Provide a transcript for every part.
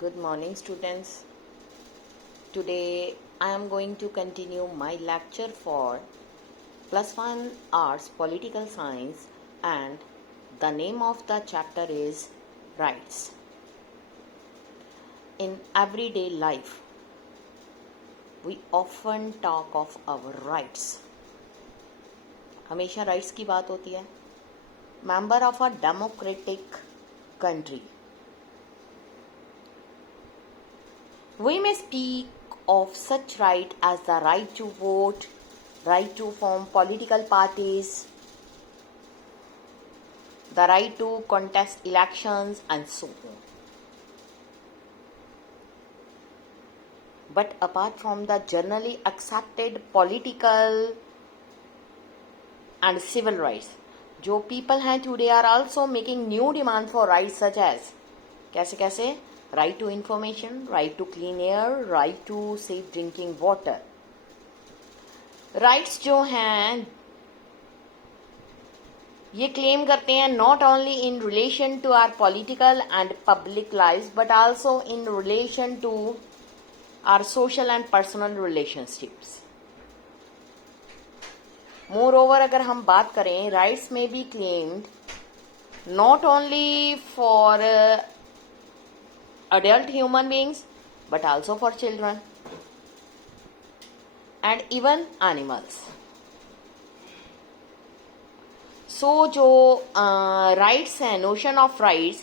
Good morning, students. Today I am going to continue my lecture for +1 Arts Political Science, and the name of the chapter is Rights. In everyday life, we often talk of our rights. हमेशा rights की बात होती है. Member of a democratic country, we may speak of such right as the right to vote, right to form political parties, the right to contest elections, and so on. But apart from the generally accepted political and civil rights, जो people हैं today are also making new demand for rights such as कैसे right to information, right to clean air, right to safe drinking water. Rights जो हैं ये claim करते हैं not only in relation to our political and public lives but also in relation to our social and personal relationships. Moreover, अगर हम बात करें, rights may be claimed not only for adult human beings but also for children and even animals. So जो rights हैं, notion of rights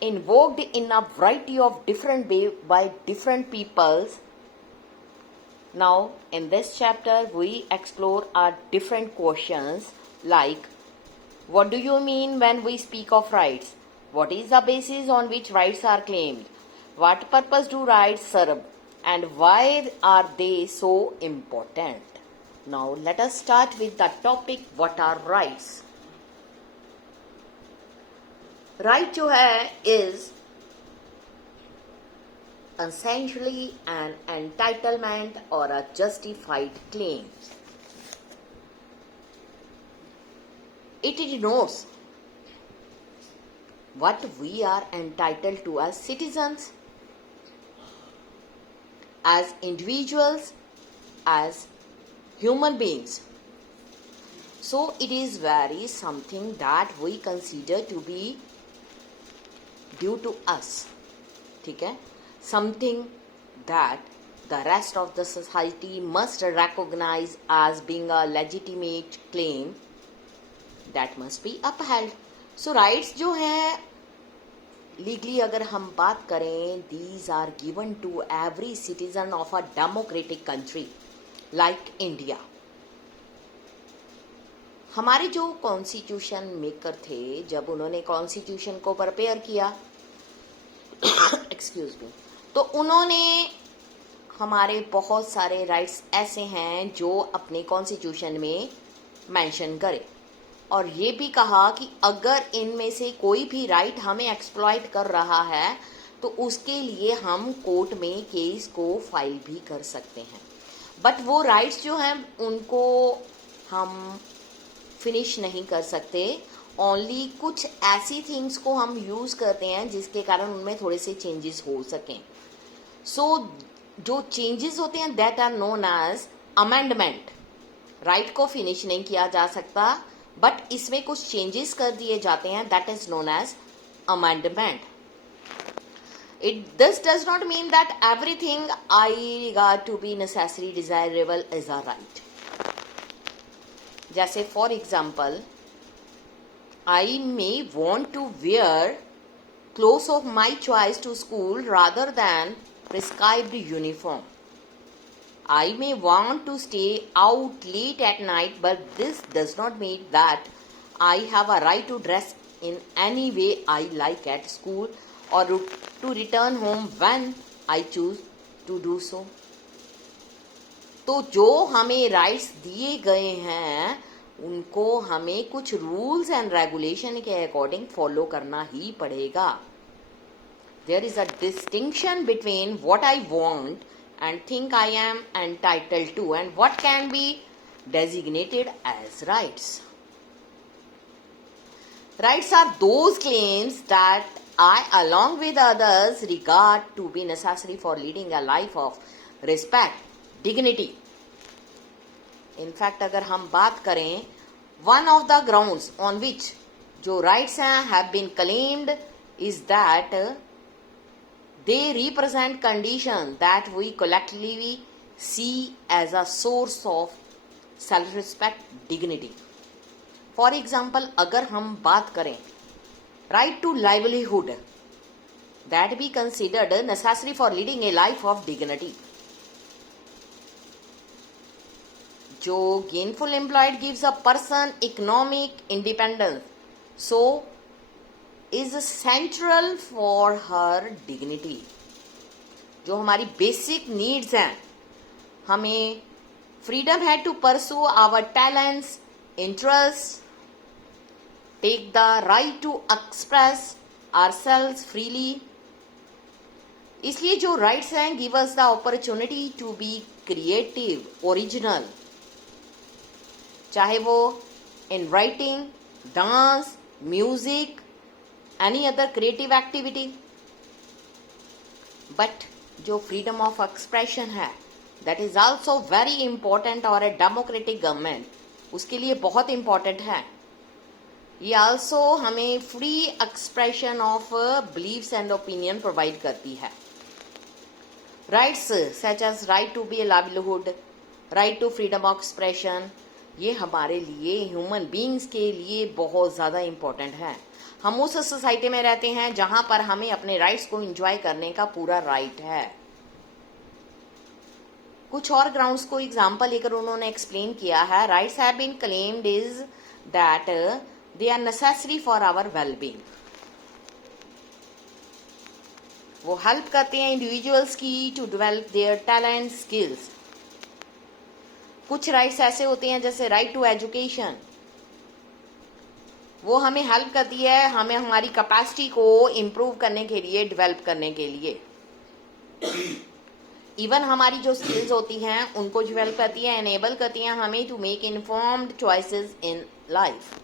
invoked in a variety of different way by different peoples. Now in this chapter we explore our different questions like, what do you mean when we speak of rights? What is the basis on which rights are claimed? What purpose do rights serve? And why are they so important? Now let us start with the topic, what are rights? Right जो है is essentially an entitlement or a justified claim. It denotes what we are entitled to as citizens, as individuals, as human beings. So it is very something that we consider to be due to us. ठीक है? Something that the rest of the society must recognize as being a legitimate claim that must be upheld. So rights जो है legally अगर हम बात करें, these are given to every citizen of a democratic country like India. हमारे जो constitution maker थे, जब उन्होंने कॉन्स्टिट्यूशन को प्रिपेयर किया एक्सक्यूज मी, तो उन्होंने हमारे बहुत सारे राइट्स ऐसे हैं जो अपने कॉन्स्टिट्यूशन में मेंशन करे, और ये भी कहा कि अगर इनमें से कोई भी राइट हमें एक्सप्लॉइट कर रहा है तो उसके लिए हम कोर्ट में केस को फाइल भी कर सकते हैं. बट वो राइट्स जो हैं उनको हम फिनिश नहीं कर सकते. ओनली कुछ ऐसी थिंग्स को हम यूज करते हैं जिसके कारण उनमें थोड़े से चेंजेस हो सकें. सो जो चेंजेस होते हैं that are known as amendment. Right को फिनिश नहीं किया जा सकता बट इसमें कुछ चेंजेस कर दिए जाते हैं, that is known as amendment. This does not mean that everything I regard to be necessary, desirable is a right. जैसे for example, I may want to wear clothes of my choice to school rather than prescribed uniform. I may want to stay out late at night, but this does not mean that I have a right to dress in any way I like at school or to return home when I choose to do so. तो जो हमें rights दिए गए हैं उनको हमें कुछ rules and regulation के अकॉर्डिंग फॉलो करना ही पड़ेगा. There is a distinction between what I want and think I am entitled to and what can be designated as rights. Rights are those claims that I, along with others, regard to be necessary for leading a life of respect, dignity. In fact, अगर हम बात करें, one of the grounds on which जो rights हैं have been claimed is that they represent conditions that we collectively see as a source of self-respect, dignity. For example, अगर हम बात करें right to livelihood, that be considered necessary for leading a life of dignity. जो gainful employed gives a person economic independence, so is central for her dignity. जो हमारी basic needs हैं, हमें freedom है to pursue our talents, interest, take the right to express ourselves freely. इसलिए जो rights हैं give us the opportunity to be creative, original, चाहे वो in writing, dance, music, any other creative activity. But जो freedom of expression है, that is also very important, और a democratic government उसके लिए बहुत इंपॉर्टेंट है. ये ऑल्सो हमें free expression of beliefs and opinion provide करती है. Rights such as right to be a livelihood, right to freedom of expression, ये हमारे लिए, ह्यूमन बीइंग्स के लिए बहुत ज़्यादा इम्पोर्टेंट है. हम उस सोसाइटी में रहते हैं जहां पर हमें अपने राइट्स को एंजॉय करने का पूरा राइट है. कुछ और ग्राउंड्स को एग्जांपल लेकर उन्होंने एक्सप्लेन किया है. Rights have been claimed is that they are necessary for our wellbeing. वो हेल्प करते हैं इंडिविजुअल्स की to develop their talent, skills. कुछ राइट्स ऐसे होते हैं जैसे राइट टू एजुकेशन, वो हमें हेल्प करती है, हमें हमारी कैपेसिटी को इम्प्रूव करने के लिए, डेवलप करने के लिए. इवन हमारी जो स्किल्स होती हैं उनको डेवलप करती है, एनेबल करती हैं हमें to make informed choices in life.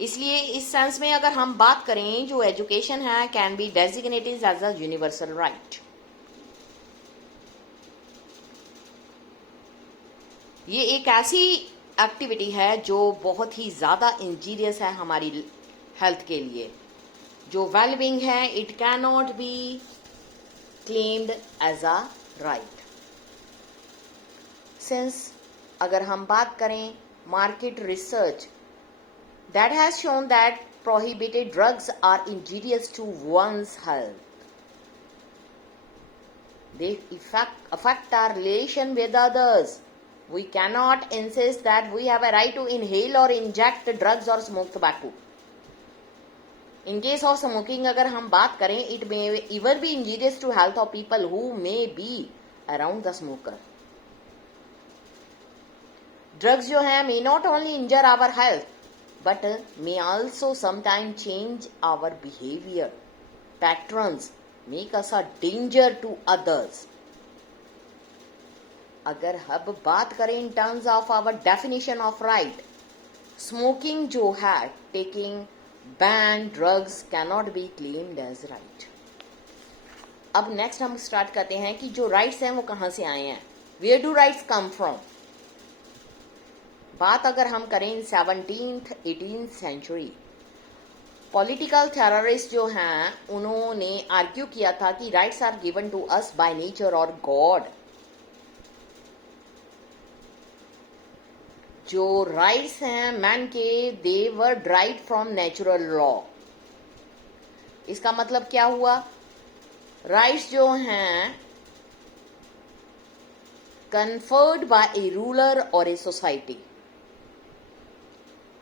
इसलिए इस सेंस में अगर हम बात करें, जो एजुकेशन है can be designated as a universal right. ये एक ऐसी एक्टिविटी है जो बहुत ही ज़्यादा इंजीरियस है हमारी हेल्थ के लिए. जो वेलबींग है, it can not be claimed as a right. Since अगर हम बात करें market research, that has shown that prohibited drugs are injurious to one's health. They affect our relation with others. We cannot insist that we have a right to inhale or inject drugs or smoke tobacco. In case of smoking, अगर हम बात करें, it may even be injurious to health of people who may be around the smoker. Drugs जो हैं may not only injure our health, but may also sometimes change our behavior, patterns, make us a danger to others. अगर हम बात करें in terms of our definition of right, smoking जो है, taking ban drugs can not be claimed as right. अब next हम start करते हैं कि जो राइट्स हैं वो कहाँ से आए हैं. Where do rights come from. बात अगर हम करें इन 17th 18th century, political terrorist जो हैं उन्होंने आर्ग्यू किया था कि rights are given to us by nature और गॉड. जो राइट्स हैं मैन के, they were drive from natural law. इसका मतलब क्या हुआ, राइट्स जो हैं conferred by a ruler or a society.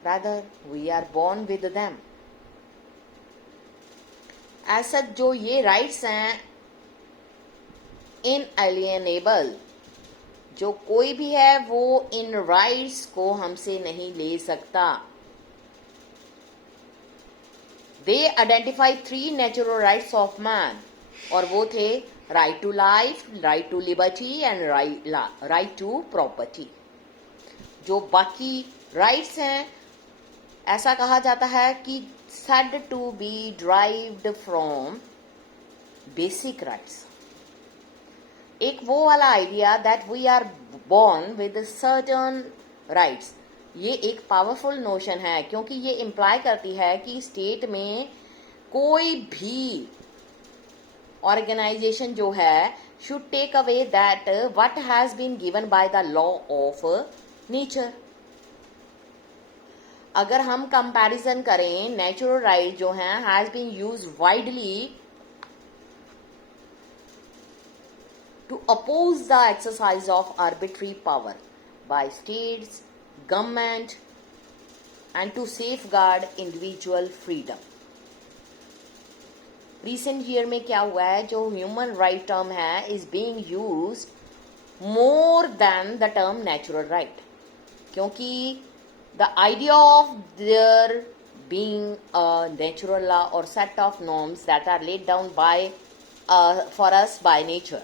Rather, we are born with them. ऐसा जो ये राइट्स हैं इनएलिएनेबल, जो कोई भी है वो इन राइट्स को हमसे नहीं ले सकता. They identify 3 natural rights of man, और वो थे right to life, right to liberty and right to property. जो बाकी राइट्स हैं, ऐसा कहा जाता है कि said to be derived from basic rights. एक वो वाला idea that we are born with certain rights, ये एक पावरफुल नोशन है, क्योंकि ये इम्प्लाई करती है कि स्टेट में कोई भी ऑर्गेनाइजेशन जो है should take away that what has been given by the law of nature. अगर हम कंपैरिजन करें, नेचुरल राइट जो है has been use widely to oppose the exercise of arbitrary power by states, government and to safeguard individual freedom. Recent year में क्या हुआ है, जो ह्यूमन राइट टर्म है is being used more than the term natural right, क्योंकि the idea of there being a natural law or set of norms that are laid down by for us by nature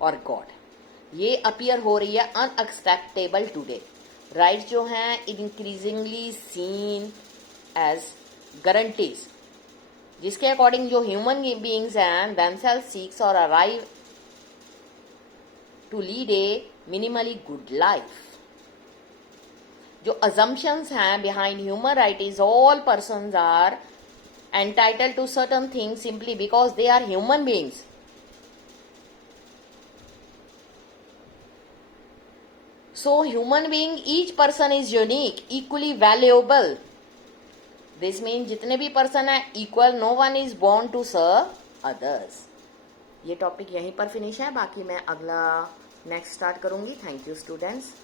or God, ये appear हो रही है unacceptable today. Rights जो हैं increasingly seen as guarantees, जिसके according जो human beings हैं themselves seeks or arrive to lead a minimally good life. जो assumptions हैं behind human right is all persons are entitled to certain things simply because they are human beings. So human being, each person is unique, equally valuable. This means जितने भी person हैं equal, no one is born to serve others. ये topic यहीं पर finish है, बाकी मैं अगला नेक्स्ट स्टार्ट करूंगी. Thank you students.